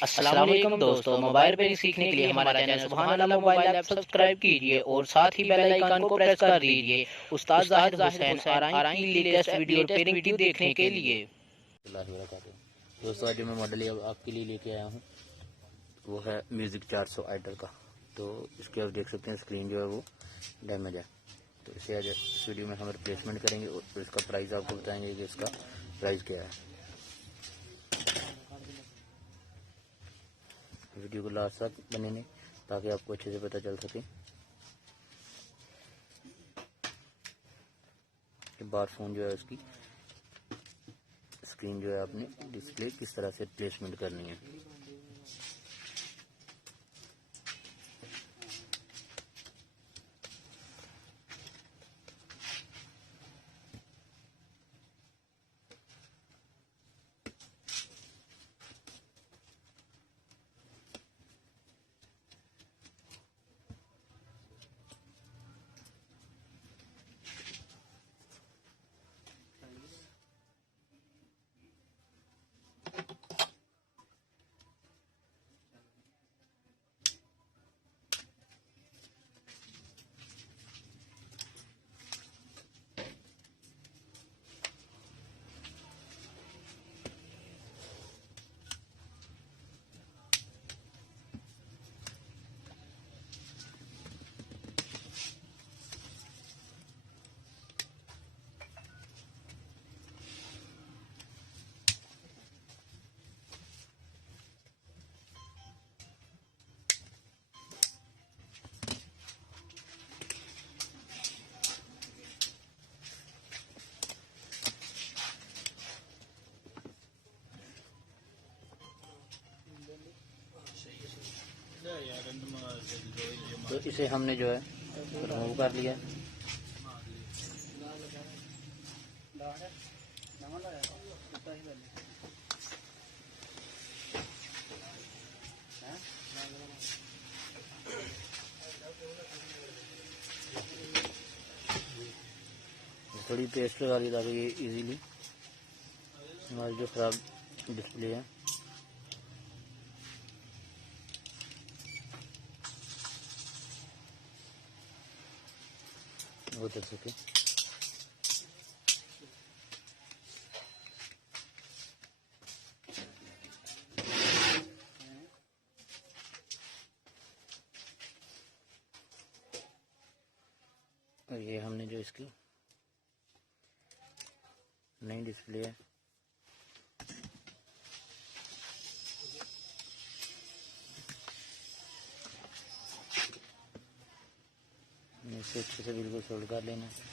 अस्सलाम वालेकुम दोस्तों, मोबाइल रिपेयरिंग सीखने के लिए हमारा चैनल सुभान अल्लाह मोबाइल ऐप सब्सक्राइब कीजिए और साथ ही बेल आइकन को प्रेस कर दीजिए उस्ताद जाहिद हुसैन आरआई की लेटेस्ट वीडियो रिपेयरिंग देखने के लिए। दोस्तों, आज जो मैं मॉडल आपके लिए लेके आया हूँ वो है म्यूज़िक 400 आइटल का। तो इसके आप देख सकते हैं स्क्रीन जो है वो डैमेज है। तो इसे आज इस वीडियो में हम रिप्लेसमेंट करेंगे और इसका प्राइस आपको बताएंगे कि इसका प्राइस क्या है। वीडियो को लास्ट तक बनेंगे ताकि आपको अच्छे से पता चल सके कि बार फोन जो है उसकी स्क्रीन जो है आपने डिस्प्ले किस तरह से रिप्लेसमेंट करनी है। तो इसे हमने जो है रिमूव कर लिया। थोड़ी पेस्ट लगा दी ताकि ये इजीली हमारी जो ख़राब डिस्प्ले है वो उतर सके। और ये हमने जो इसकी नई डिस्प्ले है इसे अच्छे से बिल्कुल सोल्ड कर लेना है।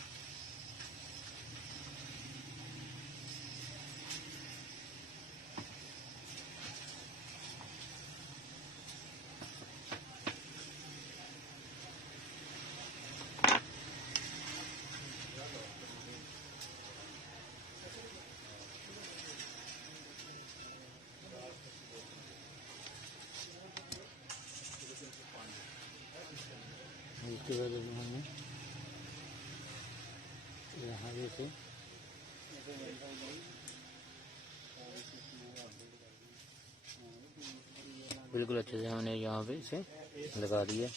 इसके बाद अभी हमें यहाँ से बिल्कुल अच्छे से हमने यहाँ पे इसे लगा दिया।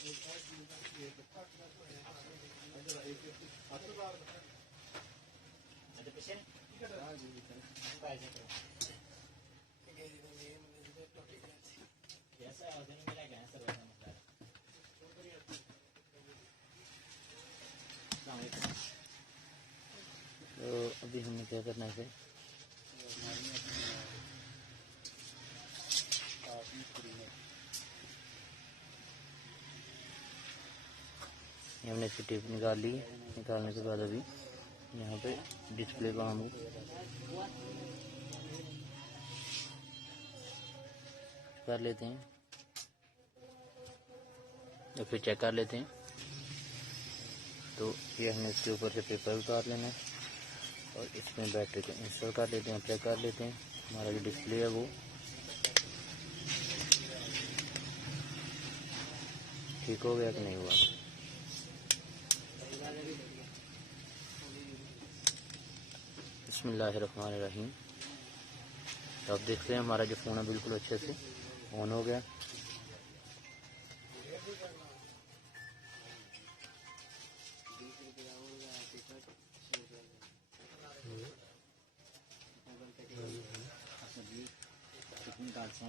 तो अभी हमें क्या करना है, हमने इसकी टेप निकाल ली। निकालने के बाद अभी यहाँ पे डिस्प्ले को हम कर लेते हैं या फिर चेक कर लेते हैं। तो ये हमने इसके ऊपर से पेपर उतार लेना है और इसमें बैटरी को इंस्टॉल कर लेते हैं, चेक कर लेते हैं हमारा जो डिस्प्ले है वो ठीक हो गया कि नहीं हुआ। बिस्मिल्लाहिर्रहमानिर्रहीम। तो आप देखते हैं हमारा जो फ़ोन है बिल्कुल अच्छे से ऑन हो गया।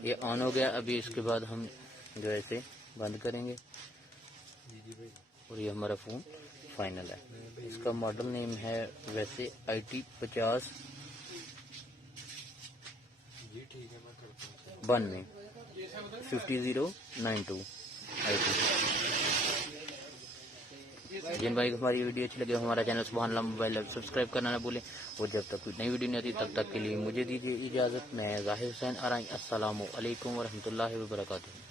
ये ऑन हो गया। अभी इसके बाद हम जो है इसे बंद करेंगे और ये हमारा फ़ोन फाइनल है। इसका मॉडल नेम है वैसे IT50 5092 जिन भाई को हमारी वीडियो अच्छी लगे हमारा चैनल सुभान अल्लाह मोबाइल ऐप सब्सक्राइब करना ना भूलें। और जब तक कोई नई वीडियो नहीं आती तब तक के लिए मुझे दीजिए इजाज़त। मैं ज़ाहिर हुसैन आराई। अस्सलामु अलैकुम वरहमतुल्लाहि वबरकातुहू।